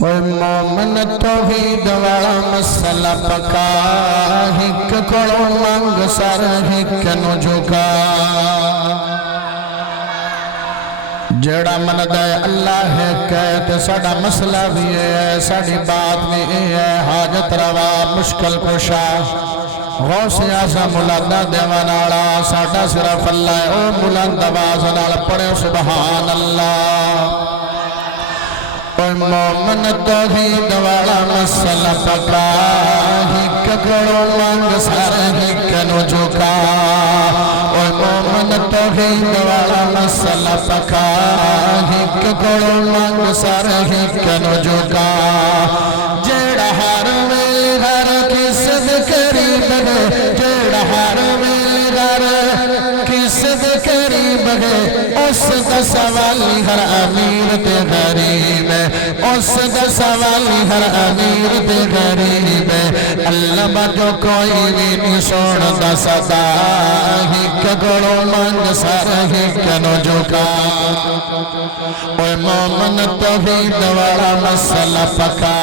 ہوئے مومن توحید والا مسئلہ پکا ہک کڑو منگ سر ہک نو جھکا جڑا من دے اللہ ہے کہتے ساڑا مسئلہ بھی ہے ساڑی بات بھی ہے حاجت روا مشکل کشا غوث اعظم ملندہ دیوانالا ساڑا صرف اللہ او ملندہ بازنال پڑے سبحان اللہ کوئی مومن توحید والا مسئلہ پکا ہک کڑو منگ سر ہک نو جھکا کوئی مومن توحید والا مسئلہ پکا ہک کڑو منگ سر ہک نو جھکا جیڑا ہر ویل ہر کس دے قریب ہے جیڑا ہر ویل ہر کس دے قریب ہے اس دا سوالی ہر امیر تے غریب ہے اس دا سوالی ہر امیر تے غریب ہے اللہ بجو کوئی بھی نہیں سوڑ دا صدا ہک گڑو منگ سر ہک نو جھکا اوہ مومن توحید والا مسئلہ پکا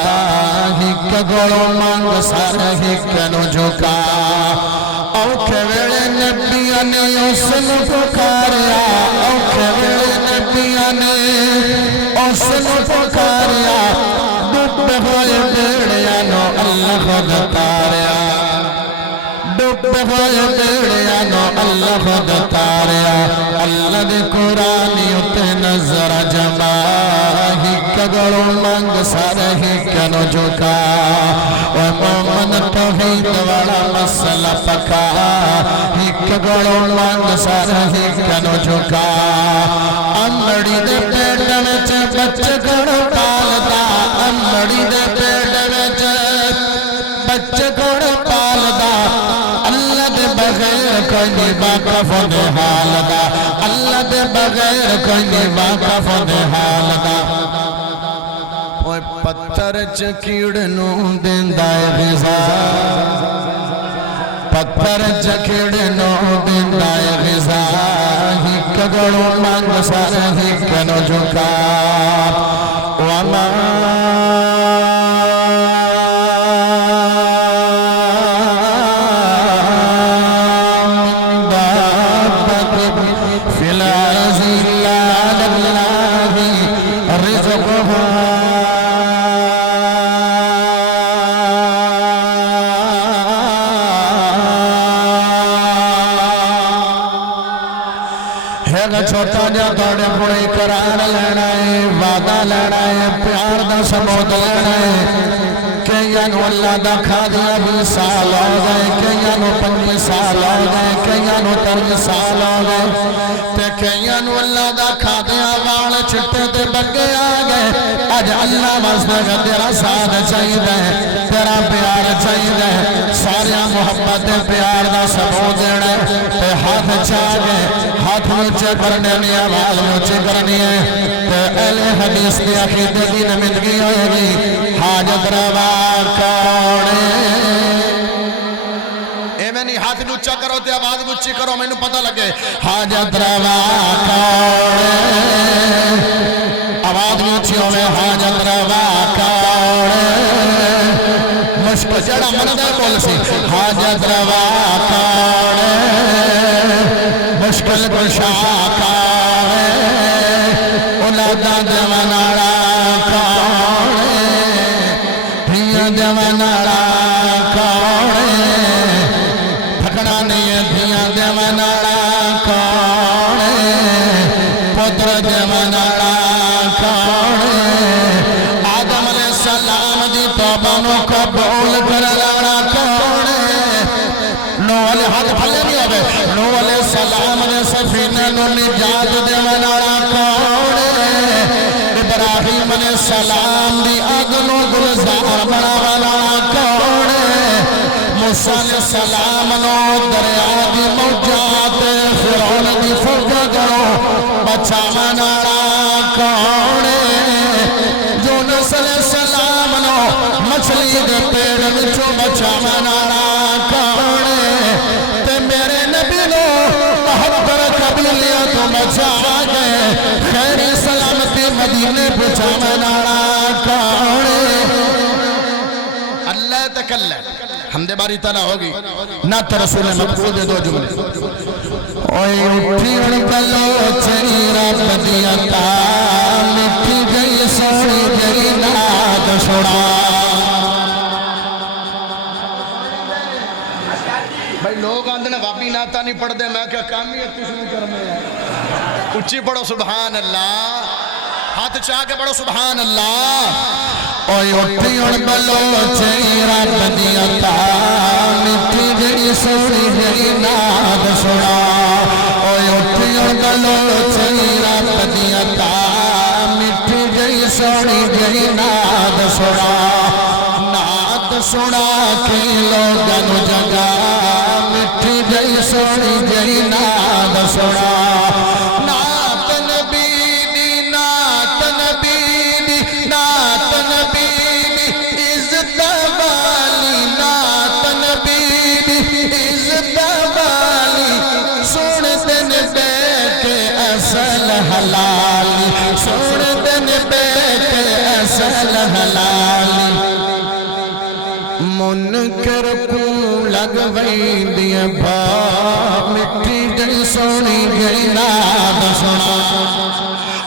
ہک گڑو منگ سر ہک نو جھکا اوکھے ویلے نبیہ نے اس نو پکاریا اوکھے ویلے نبیہ نے اس نو پکاریا ڈوبے ہوئے بیڑیا نو اللہ خود تاریا ڈوبے ہوئے بیڑیا نو اللہ خود تاریا اللہ دے قرآنی اتے نظر جما ہک گڑو منگ سر ہک نو جھکا اوہ مومن توحید والا مسئلہ پکا ہک گڑو منگ سر ہک نو جھکا امڑی دے پیٹ وچ بچ گڑ پالدا امڑی دے پیٹ وچ بچ گڑ پالدا اللہ دے بغیر کوئی نہیں واقف دے حال دا اللہ دے بغیر کوئی نہیں واقف دے حال دا اوہ پتھر چکیڑ نو دیندہ غذا پتھر چکیڑ نو دیندہ غذا ہک گڑو منگ سر ہک نو جھکا وما چھوٹا جا توڑے پڑے قرار لینا ہے وعدہ لینا ہے پیار دا سبوت لینا ہے کئیانو اللہ دا کھا دیا 20 سال ہو گئے کئیانو 25 سال ہو گئے کئیانو 30 سال ہو گئے تے کئیانو اللہ دا کھا دیا وال چھٹے تے بگے آگئے آج اللہ واسطے تیرا ساتھ چاہی دے تیرا پیار چاہی دے ساریا محبت پیار دا سبوت دینے تے ہاتھ چاہے ہاتھ مجھے کرنے نہیں آواز مجھے کرنی ہے تے اہل حدیث کی عقیدے کی نمندگی ہوئے گی حاجت روا کوڑے اے میں نہیں ہاتھ نوچا کرو تے آواز مجھے کرو میں نے پتہ لگے حاجت روا کوڑے آواز مجھے ہوئے حاجت روا کوڑے مشکل جڑا مندہ بول سی حاجت روا کوڑے مشکل کشا کارے اولادا دیوانالا کارے دھیاں دیوانالا کارے پھکڑا نہیں دھیاں دیوانالا کارے پتر دیوانالا کارے آدم علیہ السلام دی توبانوں کو بول کر لڑا کارے نو علیہ ہاتھ پھلے نہیں ہوئے نو علیہ السلام نے سفینہ نو نجات دے منارا کوڑے ابراہیم علیہ السلام دی اگنو گلزار بنا والا کوڑے موسیٰ علیہ السلام نو دریا دی موجات فرعون دی فوجہ کرو بچا منارا کوڑے یونس علیہ السلام نو مچھلی دے پیڑ وچوں بچا منارا کوڑے تے میرے نبی نو بہتر قبیلیاں تو بچا گئے خیر سلامتی مدینے پہنچا چومنانا کوڑے اللہ تکلہ حمد باری تعالیٰ ہوگی نعت رسول مقبول دے دو جملے اوئے اٹھی اڑ بلو چری رب دیتا مٹھی گئی سوڑی گئی ناد سوڑا بھائی لوگ آندھنے وابی ناتا نہیں پڑھ دے میں کیا کامی ہے کچھ نہیں کرنے ہے اچھی پڑھو سبحان اللہ ہاتھ چاہ کے پڑھو سبحان اللہ اوئے اٹھی اڑ بلو چری رب دیتا مٹھی گئی سوڑی گئی ناد سوڑا اوئے اٹھی اڑ بلو چری رب دیتا مٹھی گئی سوڑی گئی ناد سوڑا ناد سوڑا کے لوگن جگہ مٹھی گئی سوڑی گئی ناد سوڑا نات نبی دی نات نبی دی نات نبی دی عزت والی نات نبی دی عزت والی سن دن بیٹھ اصل حلالی سن دن بیٹھ اصل حلالی منکر کو لگوئی دیا بھا مٹھی گئی سونی گئی ناد سنا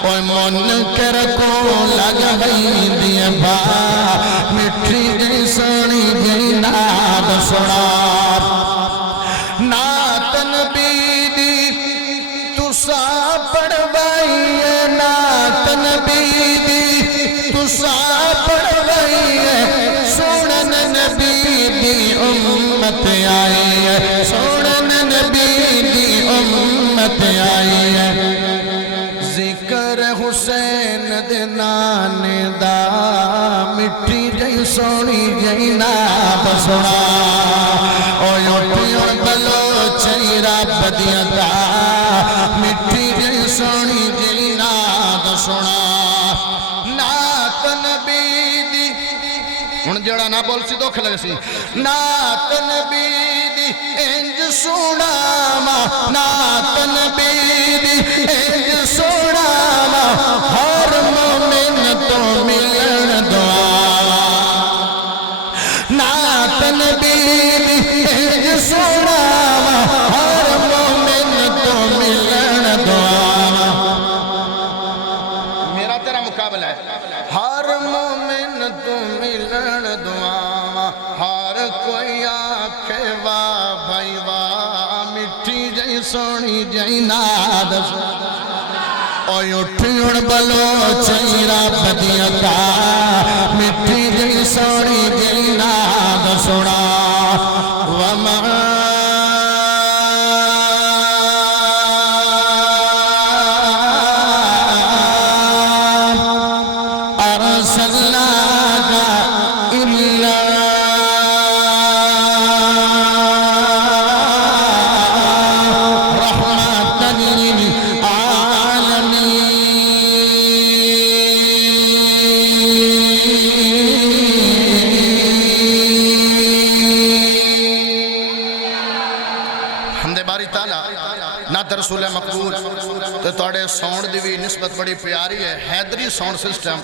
اوہ منکر کو لگوئی دیا بھا مٹھی گئی سونی گئی ناد سنا نعت نبی دی تسا پڑھوائی ہے نعت نبی دی تسا پڑھوائی ہے سنن نبی دی امت آئی ہے سنن نبی دی امت آئی ہے ذکر حسین دے نانے دا مٹھی جئی سونی جئی ناد سنا اوہ اٹھی اڑ بلو چئی رب دیتا مٹھی جئی سونی جئی ناد سنا نعت نبی دی ان جڑا نہ بول سی دکھ لگ سی نعت نبی دی انج سونا ما نعت نبی دی انج سونا ما ہر مومن تو ملن دعا نعت نبی دی انج سونا ما ہر مومن تو ملن دعا میرا تیرا مقابلہ ہے ہر مومن تو ملن دعا ہر کوئی آکھے واہ بھائی واہ مٹھی جئی سونی جئی ناد اوہ اٹھی اڑ بلو چئی رب دیتا مٹھی جئی سونی جئی ناد سنا وما نعت رسول مقبول تو توڑے ساؤنڈ دی بھی نسبت بڑی پیاری ہے حیدری ساؤنڈ سسٹم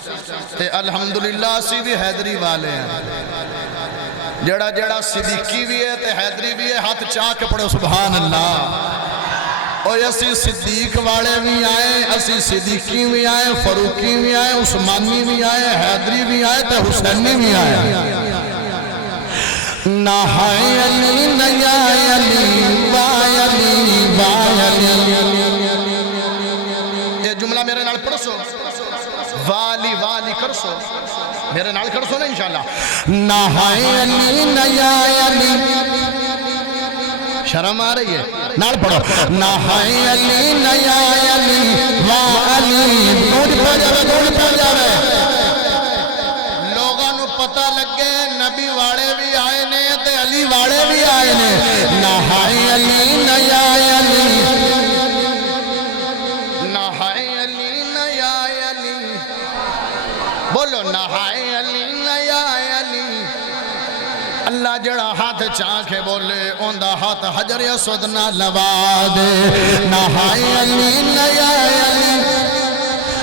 تے الحمدللہ اسی بھی حیدری والے ہیں جڑا جڑا صدیقی بھی ہے تے حیدری بھی ہے ہاتھ چاہ کے پڑھو سبحان اللہ اور اسی صدیق والے بھی آئے اسی صدیقی بھی آئے فروقی بھی آئے عثمانی بھی آئے حیدری بھی آئے تے حسینی بھی آئے نہائے علی نیائے علی وائے علی وائے علی یہ جملہ میرے نال پڑھ سو والی والی کر سو میرے نال کر سو نا انشاءاللہ نہائے علی نیائے علی شرم آ رہی ہے نال پڑھو نہائے علی نیائے علی وائے علی دودھ پہ جاوے لوگاں نو پتہ لگے نبی واڑے بھی آئے نے تے علی واڑے بھی آئے نے نہائے علی نیائے علی نہائے علی نیائے علی بولو نہائے علی نیائے علی اللہ جڑا ہاتھ چاکھے بولے اوندہ ہاتھ حجر اسود نہ لوا دے نہائے علی نیائے علی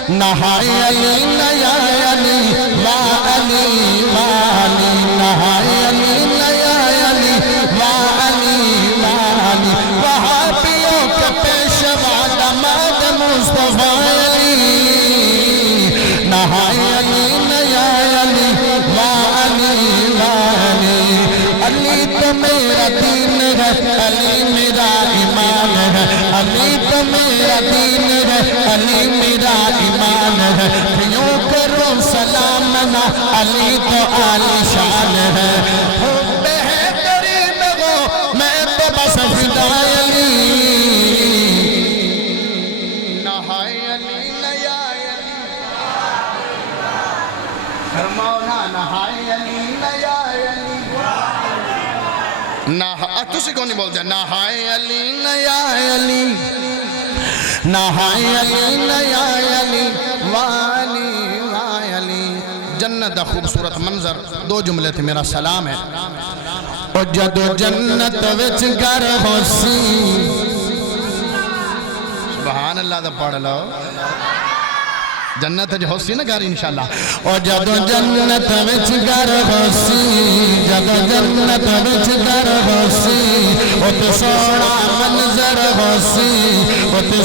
نہائے علی نیا علی وا علی وا علی نہائے علی نیا علی وا علی وا علی وہابیوں کے پیشوا داماد مصطفیٰ علی نہائے علی نیا علی وا علی وا علی علی تو میرا دین ہے علی میرا ایمان ہے علی تو میرا دین ہے علی میرا ایمان ہے کیوں کرو سلام نہ علی تو عالی شان ہے حب ہے قریب وہ میں تو بس فدا علی نہائے علی نیا علی فرماؤ نا نہائے علی نیا علی تسی کون نہیں بولتے نہائے علی نیا علی نہائے علی نیا علی والی والی جنت دا خوبصورت منظر دو جملے تھے میرا سلام ہے او جدو جنت وچ گر ہوسی سبحان اللہ دا پڑھ لو جنت جو ہوسی نا گھر انشاءاللہ او جدو جنت وچ گر ہوسی جدو جنت وچ گر ہوسی او تے سونا منظر ہوسی او تے